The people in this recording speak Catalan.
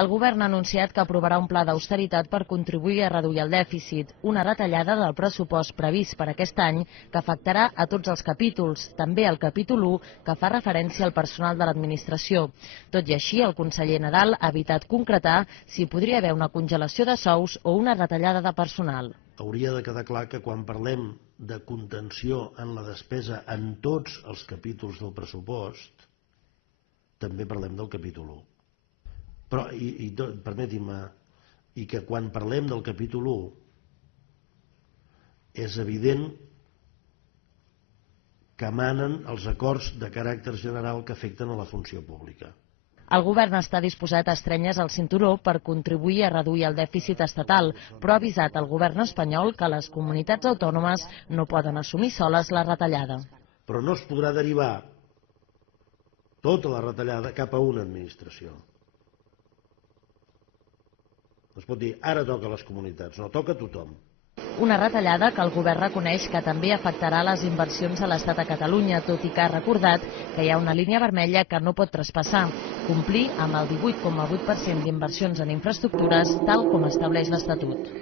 El govern ha anunciat que aprovarà un pla d'austeritat per contribuir a reduir el dèficit, una retallada del pressupost previst per aquest any que afectarà a tots els capítols, també el capítol 1 que fa referència al personal de l'administració. Tot i així, el conseller Nadal ha evitat concretar si podria haver una congelació de sous o una retallada de personal. Hauria de quedar clar que quan parlem de contenció en la despesa en tots els capítols del pressupost, també parlem del capítol 1. Però, permeti'm, i que quan parlem del capítol 1 és evident que emanen els acords de caràcter general que afecten a la funció pública. El govern està disposat a estrènyer el cinturó per contribuir a reduir el dèficit estatal, però ha avisat al govern espanyol que les comunitats autònomes no poden assumir soles la retallada. Però no es podrà derivar tota la retallada cap a una administració. No es pot dir, ara toca a les comunitats, no, toca a tothom. Una retallada que el govern reconeix que també afectarà les inversions a l'Estat a Catalunya, tot i que ha recordat que hi ha una línia vermella que no pot traspassar, complir amb el 18,8% d'inversions en infraestructures, tal com estableix l'Estatut.